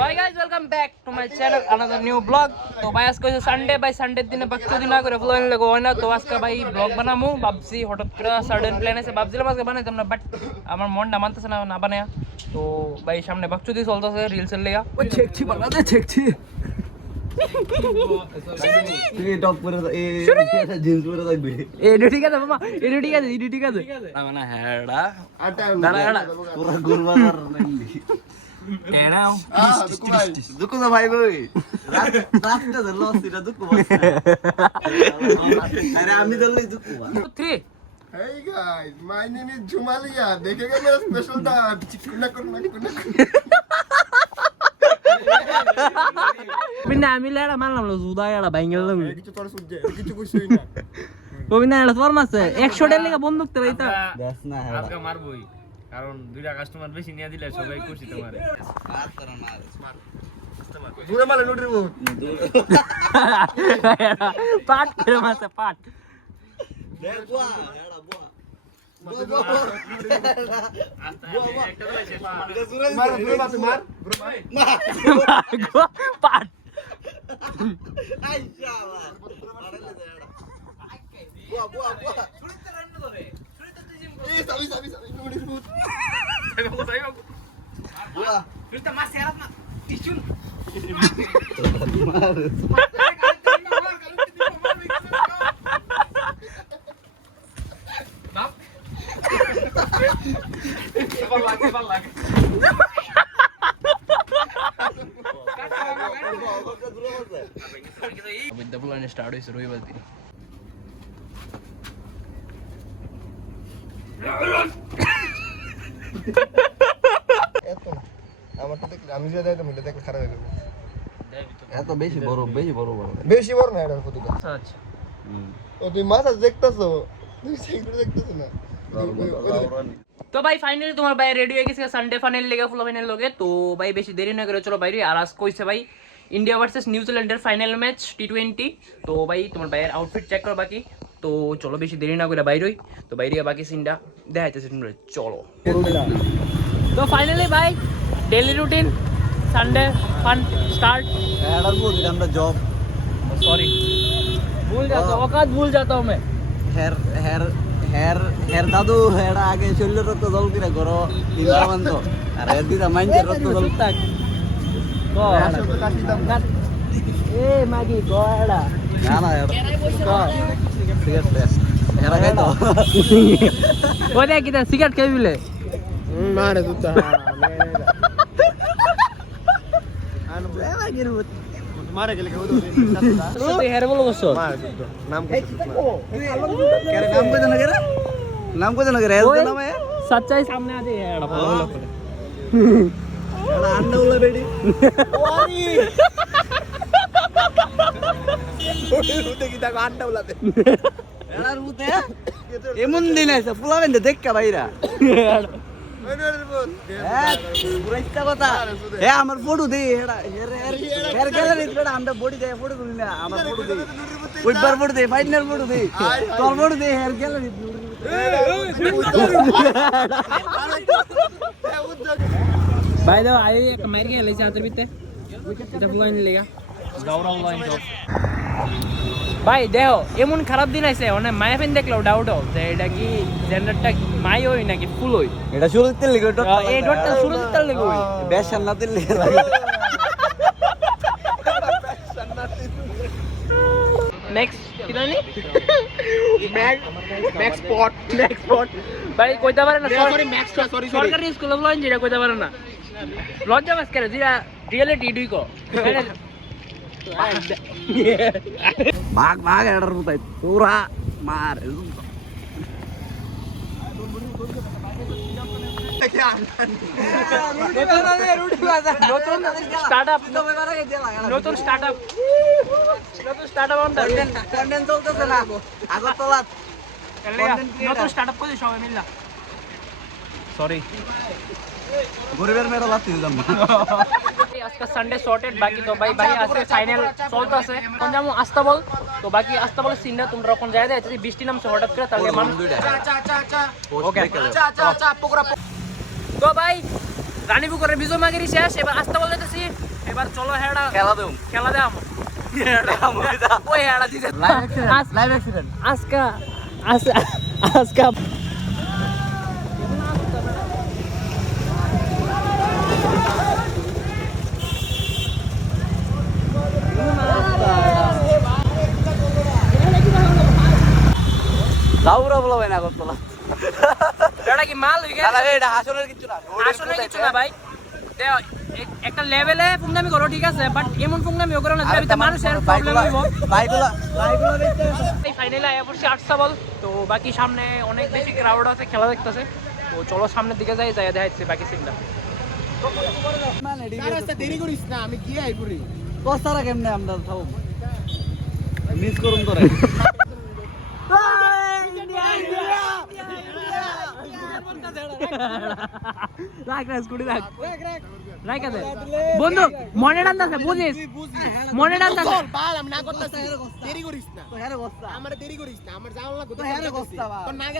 Hi guys welcome back to my channel another new blog. তো ভাই আজকে হচ্ছে সানডে, ভাই সানডের দিনে বাচ্চা দিন না করে ফ্লোইন লাগো হয় না। তো আজকে ভাই ব্লগ বানামু ভাবছি, হঠাৎ করে সাডেন প্ল্যান আছে, ভাবছিলাম আজকে বানাইতাম না, বাট আমার মনটা মানতেছে না বানায়া। তো ভাই সামনে বাচ্চা দিয়ে চলতেছে রিলসের লেগা ওই ছেকছি বানাতে ছেকছি তুই টপ করে জিন্স পরে থাকবি এটা ঠিক আছে মামা, এটা ঠিক আছে, এটা ঠিক আছে না মানে হেডা দাঁড়া হেডা পুরা গুরবাজার নাইলি কেনাও দুকু না ভাই ভাই রাতটা ধরলো সিরা দুকু আরে আমি ধরলে দুকু 3 Hey guys, my name is Jumalia. देखेगा मेरा स्पेशल था चिकना करना പിന്നെ അമിലേടെ മാനല്ലോ സുധായുടെ ഭയങ്കര কিছু তোর সুজে কিছু কইছই না പിന്നെ এটা ফরমাস 100 টাকা লেগে বন্দুক তো এইটা দেখ না আজকে মারবই, কারণ দুইটা কাস্টমার বেশি নিয়ে দিলে সবাই খুশি তোমারে। দূরে মালে নোটির বউ পাট করে মাসে পাট দেখ বুয়া এড়া বুয়া মার দূরে মার মার পাট আইসা আড়ালে দে এড়া বুয়া বুয়া বুয়া এই সাবি নোটির বউ বুয়া ফিরতে মার সেরাত না টিচুন মার বিদ্যাপুলানে স্টার্ট হইছে রবিবার দিন। এত আমারটা দেখলে আমি যা যাইতাম এটা দেখলে খারাপ হয়ে যাবে এত বেশি বড় বেশি বড় না এটা কতটা আচ্ছা ও তুই মাথা দেখতাছো তুই সেইগুলো দেখতাছ না তো ভাই ফাইনালি তোমার ভাই রেডি হয়ে গেছে সানডে ফাইনাল লেগে ফুল ফাইনাল লগে। তো ভাই বেশি দেরি না করে চলো বাইরে। আর আজ কইছে ভাই ইন্ডিয়া ভার্সেস নিউজিল্যান্ডের ফাইনাল ম্যাচ T20। তো ভাই তোমার ভাইয়ের আউটফিট চেক করো বাকি। তো চলো বেশি দেরি না করে বাইরেই। তো বাইরে বাকি সিনটা দেখাইতেছে তোমরা, চলো। তো ফাইনালি ভাই daily routine Sunday fun start. এড়ার বলি আমরা জব सॉरी भूल जाता हूँ, औकात भूल जाता हूँ मैं। হের হের হের হের দাদু হেড়া আগে শরীরের রক্ত জল কিনা করো ইন্দ্রামান তো আর হের দিদা মাইন্ডের রক্ত জল tak. এ মাগি গোড়া না না ঠিক আছে হেরা খাই তো ও দেখ কিটা সিগারেট খেয়ে বিলে মারে তুতা মারে গেলে কেউ তুই হেরে বলো বসো মারে তুতা নাম কেরে নাম কই জানা কেরে নাম কই জানা কেরে এর নাম এ सच्चाई सामने आ जाए यार এড়া আন্ডা উলা বেডি রুতে কি তা আন্ডা উলাতে এড়া রুতে এমন দিন আছে ফুলাবেন দেখা বাইরা পুরাইতা কথা এ আমার ফটো দে এড়া হের গ্যালারি বেড়া আমরা বডি দে ফটো তুলি না আমার ফটো দে ওইবার ফটো দে ফাইনাল ফটো দে তোর ফটো দে হের গ্যালারি भाई दो आई एक मार के ले जाते बीते এটা ফ্লোইন লেগা গৌরব লাইন টপ ভাই দেখো এমন খারাপ দিন আছে মানে মায়াফিন দেখলো ডাউট হবে যে এটা কি জেনারেটটা মাই হই নাকি ফুল হই। এটা শুরু দিতে লিখো এই ডটটা শুরু দিতে লাগে হই বেশ সান্নাতে লিখে লাগে নেক্সট কি জানি ম্যাক্স স্পট ভাই কইতে পারে না সরি ম্যাক্স সরি সরকারি স্কুল ফ্লোইন যেটা কইতে পারে না লজ্জা বাস করে যেটা রিয়েলিটি দুই কো ভাগ ভাগ এটার মতাই পুরা মার নতুন স্টার্টআপ কন্টেন্ট চলতেছে না আগরতলা নতুন স্টার্টআপ করে সবাই মিললা সরি গরিবের মেয়েরা লাত্তি দিলাম আজকে সানডে সর্টেড বাকি তো ভাই আজকে ফাইনাল চলতেছে কোন যেমন আস্তা বল তো বাকি আস্তা বল সিনটা তোমরা কোন জায়গায় যাচ্ছে বৃষ্টি নামছে হঠাৎ করে তাহলে মান ওকে তো ভাই রানীপুকুরের বিজয় মাগেরি শেষ এবার আস্তা বল যাইতেছি এবার চলো হেডা খেলা দেব খেলা দে আমার ওই হেডা দিছে লাইভ অ্যাক্সিডেন্ট আজকা আজকা লাউরা বলা হয় না করতলা এটা কি মাল হই খেলা গেছে এটা হাসনের কিছু না আসলে কিছু না ভাই একটা লেভেলে ফুংনামি করো ঠিক আছে বাট এমন ফুংনামিও করো না যে মানুষের প্রবলেম হইব বাইকগুলা এই ফাইনালে আয়া পড়ছি 8টা বল তো বাকি সামনে অনেক বেশি ক্রাউড আছে খেলা দেখতেছে তো চলো সামনের দিকে যাই যাই দেখাচ্ছি বাকি সিনটা দেরি করিস না আমি গিয়ে আই করি কস্তারা কেমনে আমরা থাও মিস করুন তোরে বন্ধু মনে টানতেছে বুঝিস মনে টানতেছে বাল আমি না করতেছি দেরি করিস না তো হ্যাঁ বস্তা আমার দেরি করিস না আমার যাওয়া লাগবে তো হ্যাঁ বস্তা তোর না